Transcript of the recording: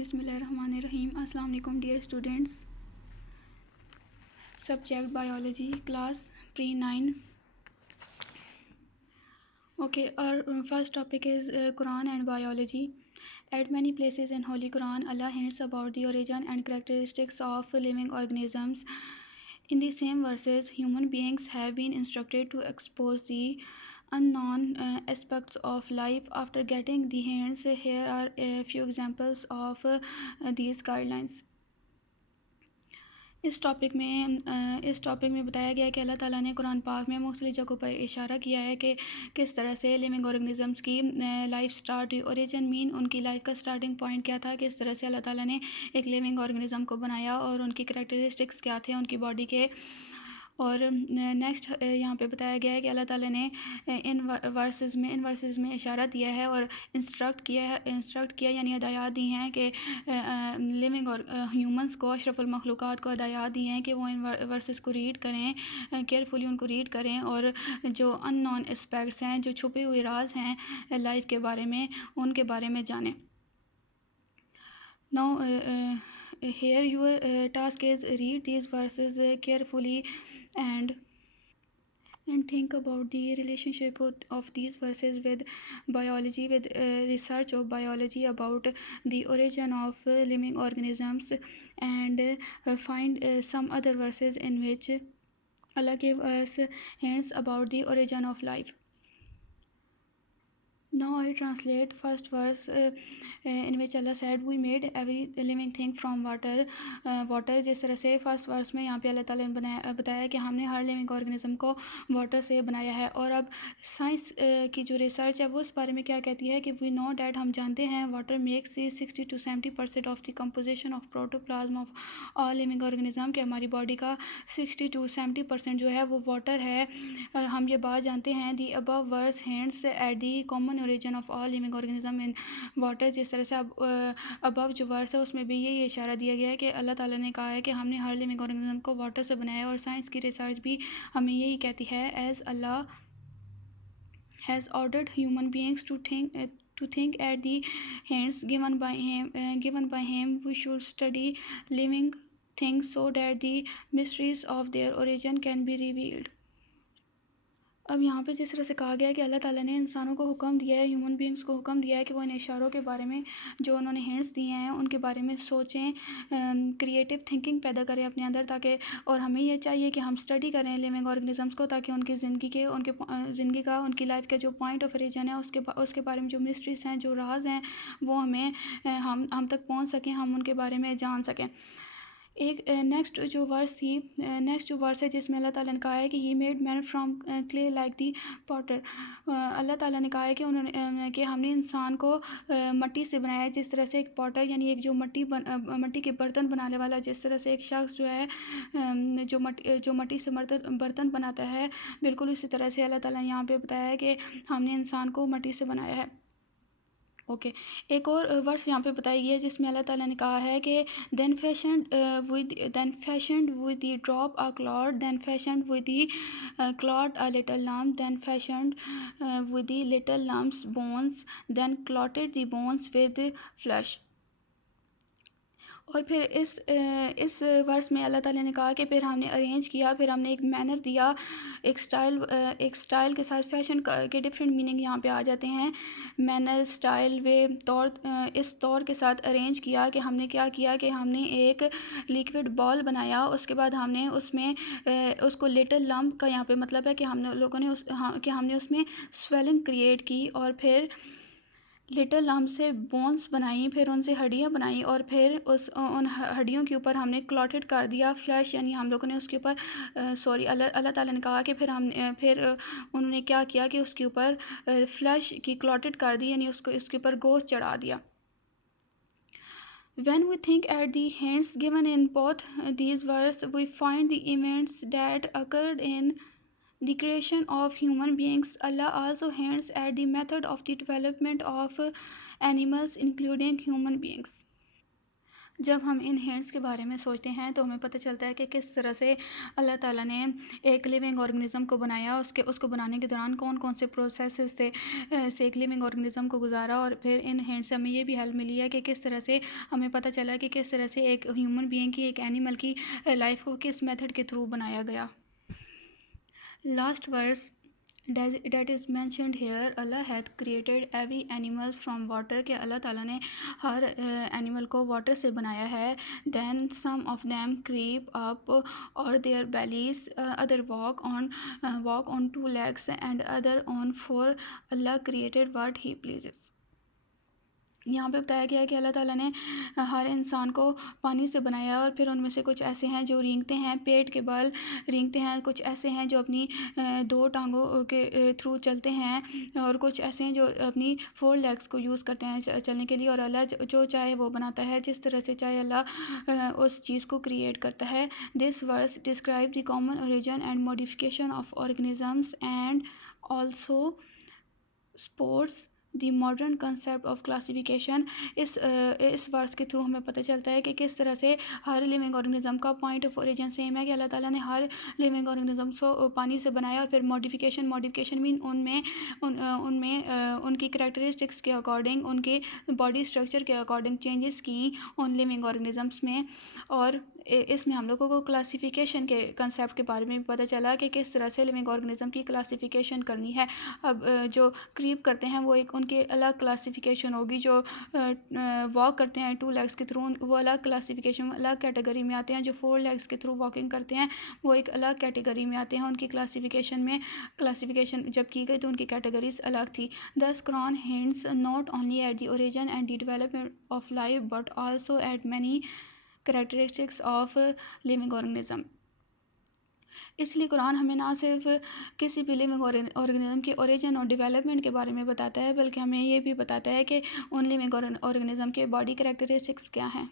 بسم اللہ الرحمن الرحیم. السلام علیکم dear students. Subject biology, class pre 9. Okay, our first topic is Quran and biology. At many places in Holy Quran, Allah hints about the origin and characteristics of living organisms. In the same verses, human beings have been instructed to expose the unknown aspects of life. After getting the hints, here are a few examples of these guidelines. اس topic میں بتایا گیا ہے کہ اللہ تعالیٰ نے قرآن پاک میں مختلف جگہوں پر اشارہ کیا ہے کہ کس طرح سے لیونگ آرگنزمس کی لائف سٹارٹ ہوئی. اوریجن مین ان کی لائف کا سٹارٹنگ پوائنٹ کیا تھا, کس طرح سے اللہ تعالیٰ نے ایک لیونگ آرگنزم کو بنایا اور ان کی کریکٹرسٹکس کیا تھے ان کی باڈی کے. اور نیکسٹ یہاں پہ بتایا گیا ہے کہ اللہ تعالیٰ نے ان ورسز میں اشارہ دیا ہے اور انسٹرکٹ کیا یعنی ہدایات دی ہیں کہ لیونگ اور ہیومنس کو, اشرف المخلوقات کو ہدایات دی ہیں کہ وہ ان ورسز کو ریڈ کریں, کیئرفلی ان کو ریڈ کریں اور جو ان نون اسپیکٹس ہیں, جو چھپے ہوئے راز ہیں لائف کے بارے میں, ان کے بارے میں جانیں. Now here your task is read these verses carefully and think about the relationship of these verses with biology, with research of biology about the origin of living organisms, and find some other verses in which Allah gave us hints about the origin of life. Now I translate first verse in which Allah said we made every living thing from water. جس طرح سے first ورس میں یہاں پہ اللہ تعالیٰ نے بتایا کہ ہم نے ہر لیونگ آرگنزم کو واٹر سے بنایا ہے. اور اب سائنس کی جو ریسرچ ہے وہ اس بارے میں کیا کہتی ہے کہ وی نو ڈیٹ, ہم جانتے ہیں water makes 60 to 70% of the composition of protoplasm of all living organism, کہ ہماری باڈی کا 60 to 70% جو ہے وہ واٹر ہے. ہم یہ بات جانتے ہیں. The universe hints at the common origin of all living organism in water. جس طرح سے ابو جو ورس ہے اس میں بھی یہی اشارہ دیا گیا ہے کہ اللہ تعالیٰ نے کہا ہے کہ ہم نے ہر لیونگ آرگنزم کو واٹر سے بنایا. اور سائنس کی ریسرچ بھی ہمیں یہی کہتی ہے, as Allah has ordered human beings to think at the hints given by him, we should study living things so that the mysteries of their origin can be revealed. اب یہاں پہ جس طرح سے کہا گیا ہے کہ اللہ تعالیٰ نے انسانوں کو حکم دیا ہے, ہیومن بینگس کو حکم دیا ہے کہ وہ ان اشاروں کے بارے میں جو انہوں نے ہینٹس دیے ہیں ان کے بارے میں سوچیں, کریٹیو تھنکنگ پیدا کریں اپنے اندر, تاکہ اور ہمیں یہ چاہیے کہ ہم اسٹڈی کریں لیونگ آرگنزمس کو, تاکہ ان کی زندگی کا ان کی لائف کا جو پوائنٹ آف اوریجن ہے اس کے بارے میں جو مسٹریز ہیں, جو راز ہیں, وہ ہم تک پہنچ سکیں, ہم ان کے بارے میں جان سکیں. ایک نیکسٹ جو ورس ہے جس میں اللہ تعالیٰ نے کہا ہے کہ he made man from clay like the potter. Allah تعالیٰ نے کہا ہے کہ ہم نے انسان کو مٹی سے بنایا ہے. جس طرح سے ایک پاٹر یعنی ایک جو مٹی کے برتن بنانے والا, جس طرح سے ایک شخص جو ہے جو مٹی سے برتن بناتا ہے, بالکل اسی طرح سے اللہ تعالیٰ نے یہاں پہ بتایا ہے کہ ہم نے انسان کو مٹی سے بنایا ہے. اوکے, ایک اور ورس یہاں پہ بتائی گئی ہے جس میں اللہ تعالیٰ نے کہا ہے کہ then fashioned with the drop a cloud, then fashioned with the cloud a little lump, then fashioned with the little lumps bones, then clotted the bones with flesh. اور پھر اس ورس میں اللہ تعالیٰ نے کہا کہ پھر ہم نے ارینج کیا, پھر ہم نے ایک مینر دیا, ایک سٹائل کے ساتھ. فیشن کے ڈفرینٹ میننگ یہاں پہ آ جاتے ہیں, مینر, سٹائل, وے, اس طور کے ساتھ ارینج کیا کہ ہم نے کیا کیا کہ ہم نے ایک لیکوڈ بال بنایا. اس کے بعد ہم نے اس کو لٹل لمپ کا یہاں پہ مطلب ہے کہ ہم نے اس میں سویلنگ کریٹ کی, اور پھر لٹل لمپ سے بونس بنائیں, پھر ان سے ہڈیاں بنائیں, اور پھر ان ہڈیوں کے اوپر ہم نے کلاٹڈ کر دیا فلیش, یعنی ہم لوگوں نے اس کے اوپر اللہ تعالیٰ نے کہا کہ پھر انہوں نے کیا کیا کہ اس کے اوپر فلیش کی کلاٹڈ کر دی, یعنی اس کے اوپر گوشت چڑھا دیا. When we think at the hints given in both these verses, we find the events that occurred in the creation of human beings. Allah also hints at the method of the development of animals, including human beings. جب ہم ان hands کے بارے میں سوچتے ہیں تو ہمیں پتہ چلتا ہے کہ کس طرح سے اللہ تعالیٰ نے ایک لیونگ آرگنزم کو بنایا، اس کو بنانے کے دوران کون کون سے پروسیسز سے ایک لیونگ آرگنزم کو گزارا، اور پھر ان ہینڈ سے ہمیں یہ بھی ہیلپ ملی ہے کہ کس طرح سے ہمیں پتہ چلا کہ کس طرح سے ایک ہیومن بینگ کی، ایک اینیمل کی لائف کو کس میتھڈ کے تھرو بنایا گیا۔ Last verse that is mentioned here, Allah hath created every animal from water، کہ اللہ تعالیٰ نے ہر اینیمل کو واٹر سے بنایا ہے۔ Then some of them creep up or their bellies, other walk on two legs and other on four. Allah created what he pleases۔ یہاں پہ بتایا گیا ہے کہ اللہ تعالیٰ نے ہر انسان کو پانی سے بنایا، اور پھر ان میں سے کچھ ایسے ہیں جو رینگتے ہیں، پیٹ کے بل رینگتے ہیں، کچھ ایسے ہیں جو اپنی دو ٹانگوں کے تھرو چلتے ہیں، اور کچھ ایسے ہیں جو اپنی 4 لیگز کو یوز کرتے ہیں چلنے کے لیے۔ اور اللہ جو چاہے وہ بناتا ہے، جس طرح سے چاہے اللہ اس چیز کو کریٹ کرتا ہے۔ This verse describes the common origin and modification of organisms and also supports the modern concept of classification. اس ورس کے تھرو ہمیں پتہ چلتا ہے کہ کس طرح سے ہر لیونگ آرگنزم کا پوائنٹ آف اوریجن سیم ہے، کہ اللہ تعالیٰ نے ہر لیونگ آرگنزم کو پانی سے بنایا، اور پھر ماڈیفیکیشن مین ان میں ان کی کریکٹرسٹکس کے اکارڈنگ، ان کے باڈی اسٹرکچر کے اکارڈنگ چینجز کی ان لیونگ آرگنزمس میں۔ اور اس میں ہم لوگوں کو کلاسیفیکیشن کے کنسیپٹ کے بارے میں پتہ چلا کہ کس طرح سے لیونگ آرگنزم کی کلاسیفیکیشن کرنی ہے۔ اب جو کریپ کرتے ہیں وہ ایک ان کی الگ کلاسیفیکیشن ہوگی، جو واک کرتے ہیں 2 لیگز کے تھرو وہ الگ کلاسیفیکیشن، الگ کیٹیگری میں آتے ہیں۔ جو 4 لیگز کے تھرو واکنگ کرتے ہیں وہ ایک الگ کیٹیگری میں آتے ہیں۔ ان کی کلاسیفیکیشن جب کی گئی تو ان کی کیٹیگریز الگ تھی۔ Thus Quran hints not only at the origin and the development of life but also at many characteristics of living organism۔ اس لیے قرآن ہمیں نہ صرف کسی بھی لیونگ آرگنزم کے اوریجن اور ڈیولپمنٹ کے بارے میں بتاتا ہے، بلکہ ہمیں یہ بھی بتاتا ہے کہ ان لیونگ آرگنزم کے باڈی کریکٹرسٹکس کیا ہیں۔